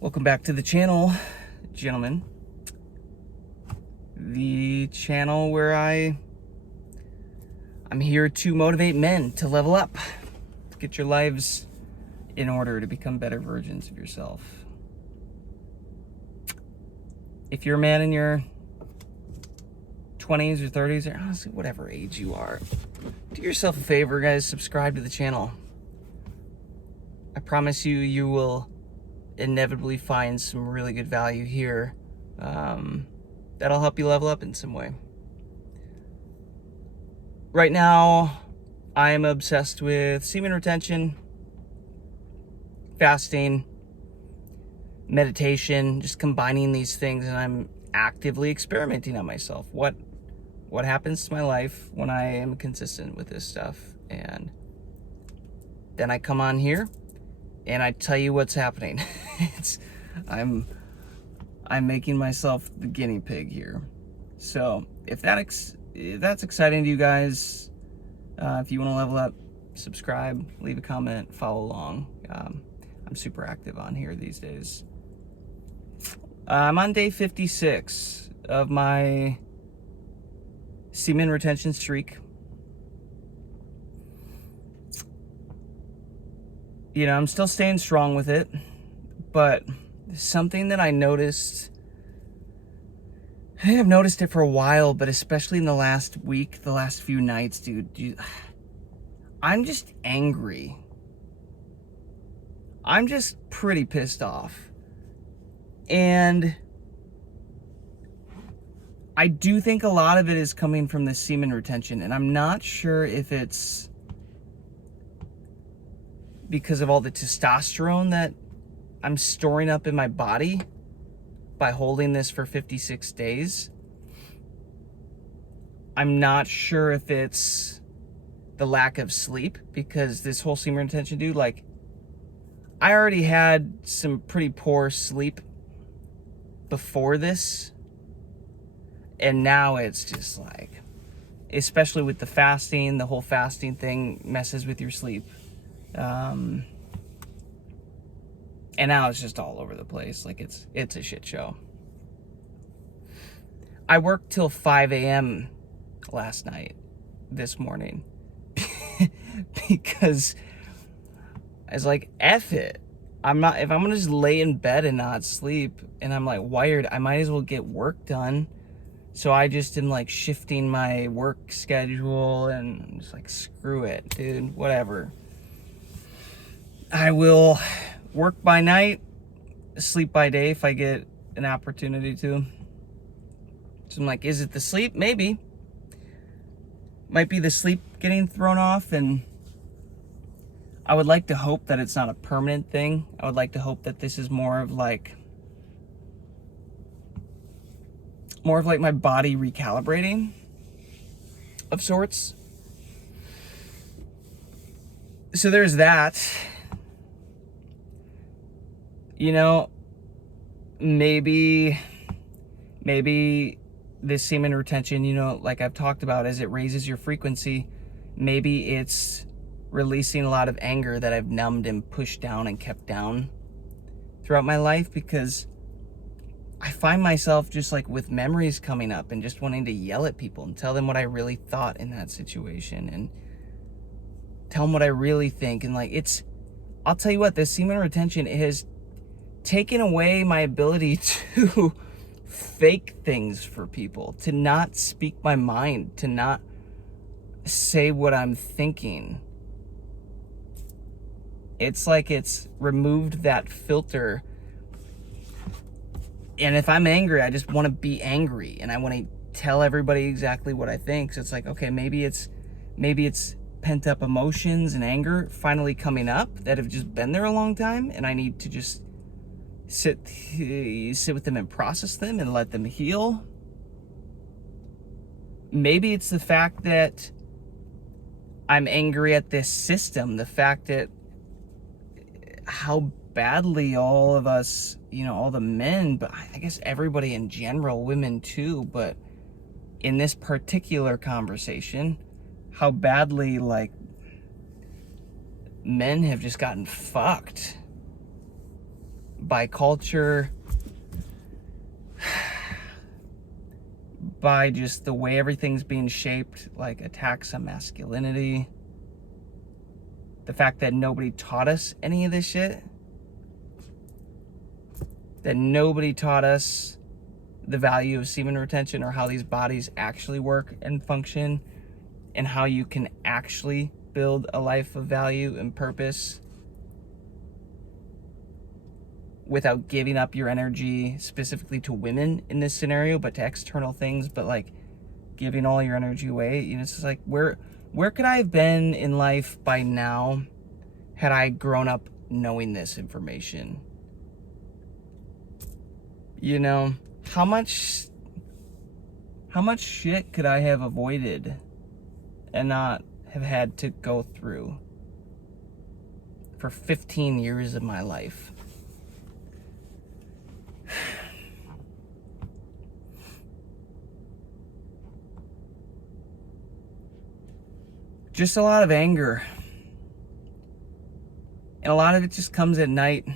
Welcome back to the channel, gentlemen. The channel where I'm here to motivate men to level up, to get your lives in order to become better versions of yourself. If you're a man in your 20s or 30s, or honestly, whatever age you are, do yourself a favor, guys, subscribe to the channel. I promise you, you will inevitably find some really good value here that'll help you level up in some way. Right now, I am obsessed with semen retention, fasting, meditation, just combining these things, and I'm actively experimenting on myself. What happens to my life when I am consistent with this stuff? And then I come on here and I tell you what's happening. I'm making myself the guinea pig here. So if that's exciting to you guys, if you want to level up, subscribe, leave a comment, follow along. I'm super active on here these days. I'm on day 56 of my semen retention streak. You know, I'm still staying strong with it, but something that I noticed, I think I've noticed it for a while, but especially in the last week, the last few nights, dude, I'm just angry. I'm just pretty pissed off. And I do think a lot of it is coming from the semen retention, and I'm not sure if it's because of all the testosterone that I'm storing up in my body by holding this for 56 days. I'm not sure if it's the lack of sleep, because this whole semen retention, dude, like, I already had some pretty poor sleep before this, and now it's just like, especially with the fasting, the whole fasting thing messes with your sleep. And now it's just all over the place. Like, it's a shit show. I worked till 5 a.m. last night, this morning, because I was like, F it. If I'm gonna just lay in bed and not sleep, and I'm like wired, I might as well get work done. So I just am like shifting my work schedule, and I'm just like, screw it, dude, whatever. I will work by night, sleep by day if I get an opportunity to. So I'm like, is it the sleep? Maybe. Might be the sleep getting thrown off, and I would like to hope that it's not a permanent thing. I would like to hope that this is more of like my body recalibrating of sorts. So there's that. You know, maybe this semen retention, you know, like I've talked about, as it raises your frequency, maybe it's releasing a lot of anger that I've numbed and pushed down and kept down throughout my life, because I find myself just like with memories coming up and just wanting to yell at people and tell them what I really thought in that situation and tell them what I really think. And like, I'll tell you what, this semen retention has taken away my ability to fake things for people, to not speak my mind, to not say what I'm thinking. It's like it's removed that filter. And if I'm angry, I just want to be angry, and I want to tell everybody exactly what I think. So it's like, okay, maybe it's pent up emotions and anger finally coming up that have just been there a long time, and I need to just sit with them and process them and let them heal. Maybe it's the fact that I'm angry at this system, the fact that how badly all of us, you know, all the men, but I guess everybody in general, women too, but in this particular conversation, how badly like men have just gotten fucked by culture, by just the way everything's being shaped, like attacks on masculinity. The fact that nobody taught us any of this shit. That nobody taught us the value of semen retention or how these bodies actually work and function, and how you can actually build a life of value and purpose without giving up your energy specifically to women in this scenario, but to external things, but like giving all your energy away. You know, it's just like, where could I have been in life by now had I grown up knowing this information? You know, how much shit could I have avoided and not have had to go through for 15 years of my life? Just a lot of anger. And a lot of it just comes at night.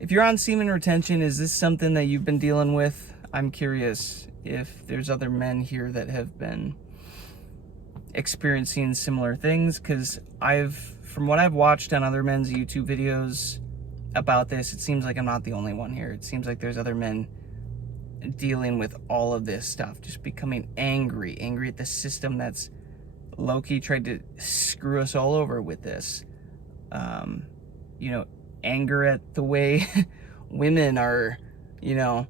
If you're on semen retention, is this something that you've been dealing with? I'm curious if there's other men here that have been experiencing similar things, because from what I've watched on other men's YouTube videos about this, it seems like I'm not the only one here. It seems like there's other men dealing with all of this stuff, just becoming angry at the system that's low-key tried to screw us all over with this. You know, anger at the way women are, you know,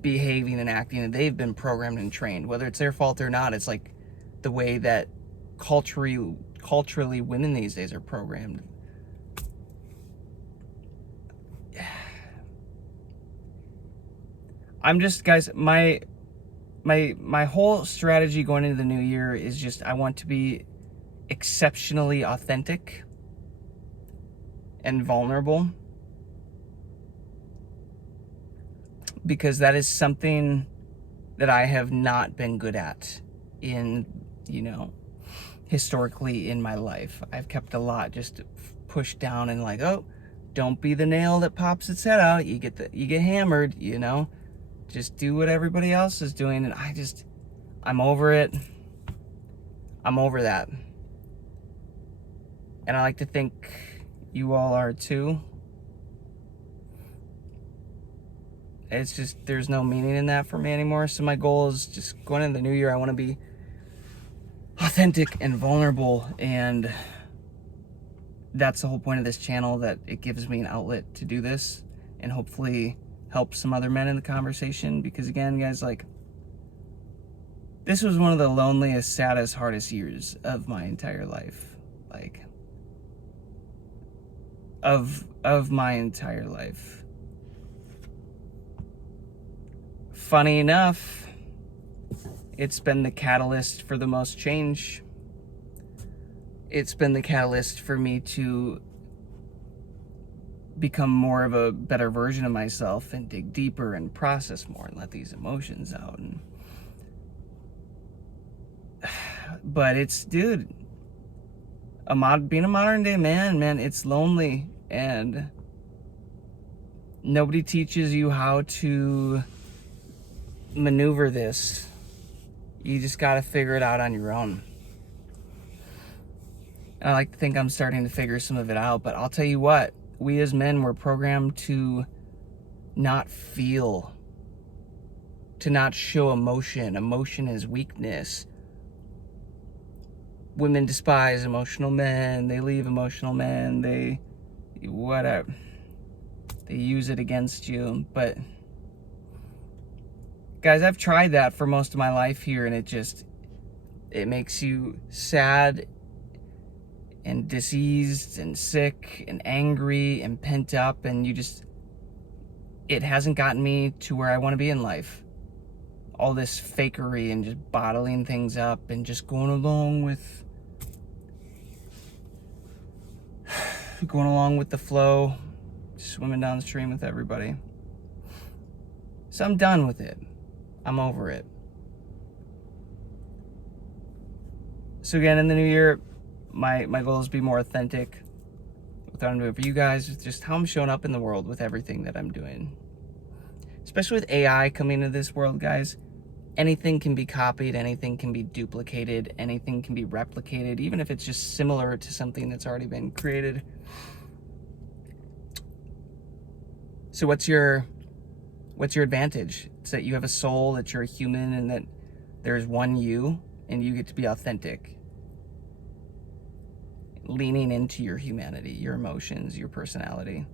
behaving and acting, and they've been programmed and trained, whether it's their fault or not. It's like the way that culturally women these days are programmed. I'm just, guys, my whole strategy going into the new year is just, I want to be exceptionally authentic and vulnerable, because that is something that I have not been good at in, you know, historically in my life. I've kept a lot just pushed down and like, oh, don't be the nail that pops its head out. You get hammered, you know. Just do what everybody else is doing. And I'm over it. I'm over that. And I like to think you all are too. It's just, there's no meaning in that for me anymore. So my goal is just going into the new year, I want to be authentic and vulnerable. And that's the whole point of this channel, that it gives me an outlet to do this and hopefully help some other men in the conversation. Because again, guys, like, this was one of the loneliest, saddest, hardest years of my entire life. Like, of my entire life. Funny enough, it's been the catalyst for the most change. It's been the catalyst for me to become more of a better version of myself and dig deeper and process more and let these emotions out. But it's, dude, being a modern day man, it's lonely, and nobody teaches you how to maneuver this. You just got to figure it out on your own. And I like to think I'm starting to figure some of it out, but I'll tell you what, we as men were programmed to not feel, to not show emotion. Emotion is weakness. Women despise emotional men. They leave emotional men. They use it against you. But guys, I've tried that for most of my life here, and it makes you sad and diseased and sick and angry and pent up, and it hasn't gotten me to where I want to be in life. All this fakery and just bottling things up and just going along with the flow, swimming downstream with everybody. So I'm done with it. I'm over it. So again, in the new year, my goal is to be more authentic with what I'm doing for you guys, with just how I'm showing up in the world with everything that I'm doing. Especially with AI coming into this world, guys. Anything can be copied, anything can be duplicated, anything can be replicated, even if it's just similar to something that's already been created. So what's your advantage? It's that you have a soul, that you're a human, and that there's one you, and you get to be authentic. Leaning into your humanity, your emotions, your personality.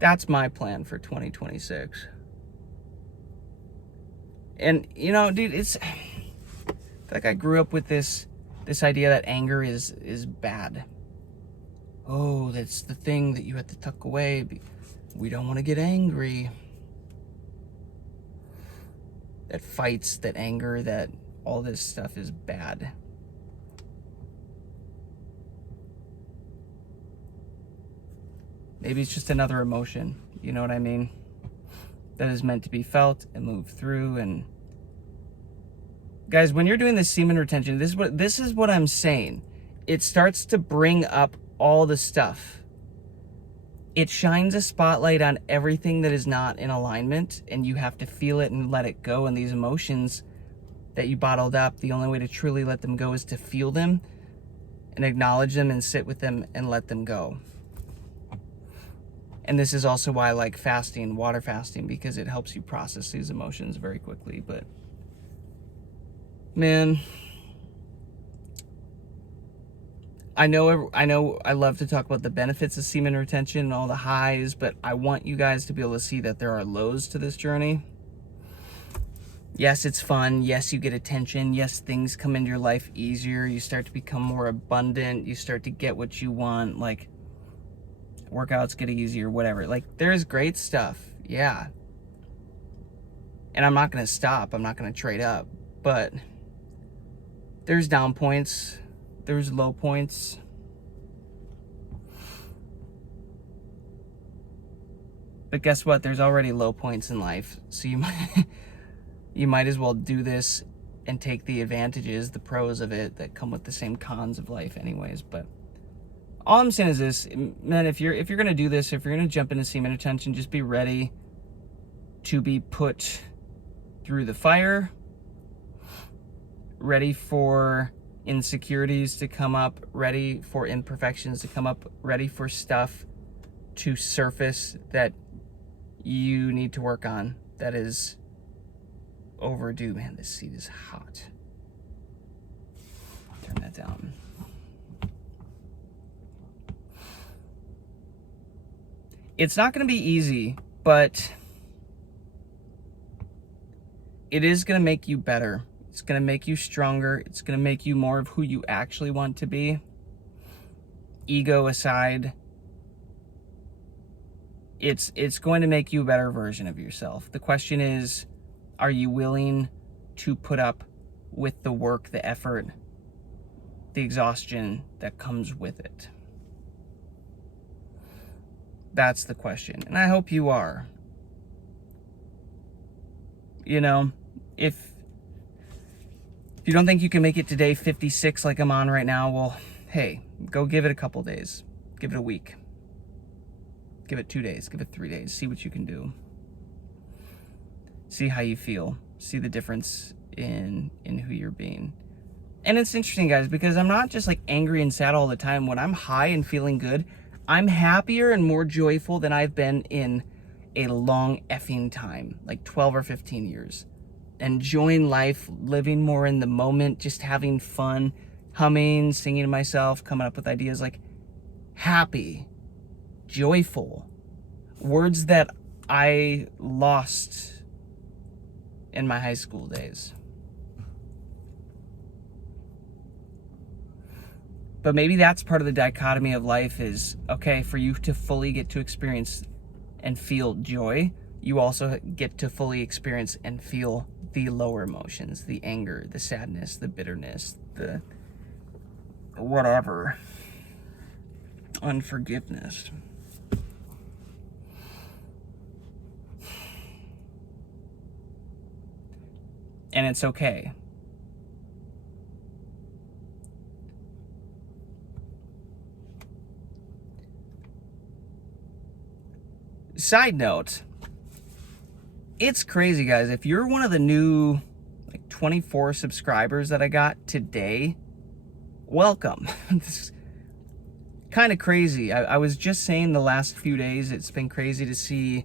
That's my plan for 2026. And you know, dude, it's like I grew up with this idea that anger is bad. Oh, that's the thing that you have to tuck away. We don't want to get angry. That fights, that anger, that all this stuff is bad. Maybe it's just another emotion, you know what I mean? That is meant to be felt and moved through. And guys, when you're doing the semen retention, this is what I'm saying. It starts to bring up all the stuff. It shines a spotlight on everything that is not in alignment, and you have to feel it and let it go. And these emotions that you bottled up, the only way to truly let them go is to feel them and acknowledge them and sit with them and let them go. And this is also why I like fasting, water fasting, because it helps you process these emotions very quickly. But man, I know I love to talk about the benefits of semen retention and all the highs, but I want you guys to be able to see that there are lows to this journey. Yes, it's fun. Yes, you get attention. Yes, things come into your life easier. You start to become more abundant. You start to get what you want. Like, workouts get easier, whatever. Like, there's great stuff. Yeah. And I'm not going to stop. I'm not going to trade up. But there's down points. There's low points. But guess what? There's already low points in life. So you might as well do this and take the advantages, the pros of it that come with the same cons of life anyways. But all I'm saying is this, man, if you're going to do this, if you're going to jump into semen retention, just be ready to be put through the fire, ready for insecurities to come up, ready for imperfections to come up, ready for stuff to surface that you need to work on, that is overdue. Man, this seat is hot. Turn that down. It's not going to be easy, but it is going to make you better. It's going to make you stronger. It's going to make you more of who you actually want to be. Ego aside, it's going to make you a better version of yourself. The question is, are you willing to put up with the work, the effort, the exhaustion that comes with it? That's the question. And I hope you are. You know, if you don't think you can make it to day 56 like I'm on right now, well, hey, go give it a couple days. Give it a week. Give it 2 days. Give it 3 days. See what you can do. See how you feel. See the difference in who you're being. And it's interesting, guys, because I'm not just like angry and sad all the time. When I'm high and feeling good, I'm happier and more joyful than I've been in a long effing time, like 12 or 15 years. Enjoying life, living more in the moment, just having fun, humming, singing to myself, coming up with ideas, like happy, joyful. Words that I lost in my high school days. But maybe that's part of the dichotomy of life is, okay, for you to fully get to experience and feel joy, you also get to fully experience and feel the lower emotions, the anger, the sadness, the bitterness, the whatever, unforgiveness. And it's okay. side note, it's crazy, guys. If you're one of the new, like, 24 subscribers that I got today, welcome. This is kind of crazy. I was just saying the last few days, it's been crazy to see,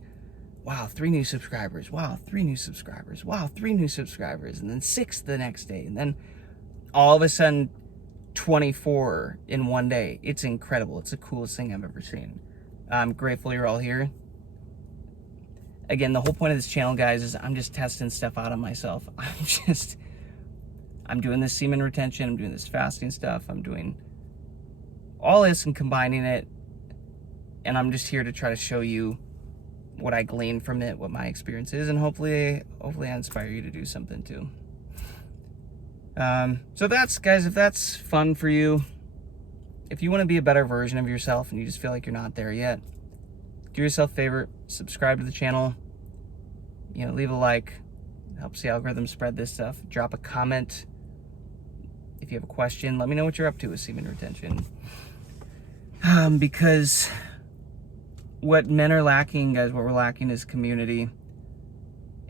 wow, 3 new subscribers. Wow, 3 new subscribers. Wow, 3 new subscribers. And then 6 the next day. And then all of a sudden, 24 in one day. It's incredible. It's the coolest thing I've ever seen. I'm grateful you're all here. Again, the whole point of this channel, guys, is I'm just testing stuff out on myself. I'm doing this semen retention. I'm doing this fasting stuff. I'm doing all this and combining it. And I'm just here to try to show you what I gleaned from it, what my experience is, and hopefully I inspire you to do something too. So that's, guys, if that's fun for you, if you want to be a better version of yourself and you just feel like you're not there yet, do yourself a favor, subscribe to the channel, you know, leave a like, helps the algorithm spread this stuff, drop a comment. If you have a question, let me know what you're up to with semen retention. Because what men are lacking, guys, what we're lacking is community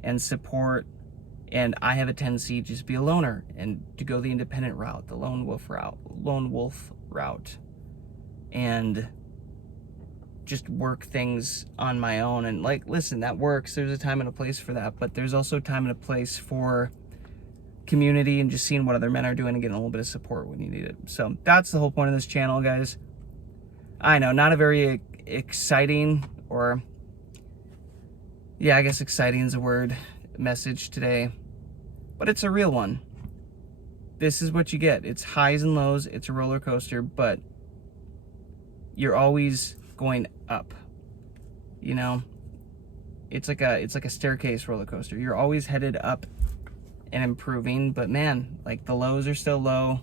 and support. And I have a tendency to just be a loner and to go the independent route, the lone wolf route, and just work things on my own. And, like, listen, that works. There's a time and a place for that, but there's also a time and a place for community and just seeing what other men are doing and getting a little bit of support when you need it. So that's the whole point of this channel, guys. I know, not a very exciting, or yeah, I guess exciting is a word, message today, but it's a real one. This is what you get. It's highs and lows. It's a roller coaster, but you're always going up. You know, it's like a staircase roller coaster. You're always headed up and improving, but man, like, the lows are still low.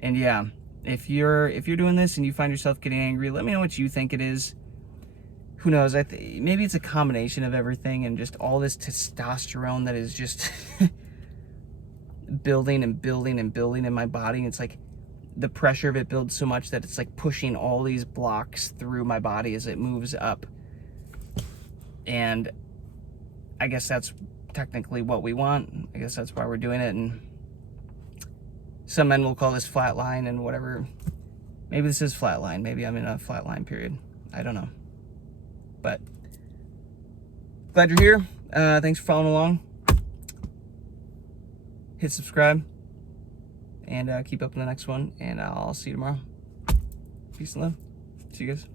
And yeah, if you're doing this and you find yourself getting angry, let me know what you think it is. Who knows? Maybe it's a combination of everything and just all this testosterone that is just building and building and building in my body. And it's like the pressure of it builds so much that it's like pushing all these blocks through my body as it moves up. And I guess that's technically what we want. I guess that's why we're doing it. And some men will call this flatline and whatever. Maybe this is flatline. Maybe I'm in a flatline period. I don't know. But glad you're here. Thanks for following along. Hit subscribe and keep up in the next one. And I'll see you tomorrow. Peace and love. See you guys.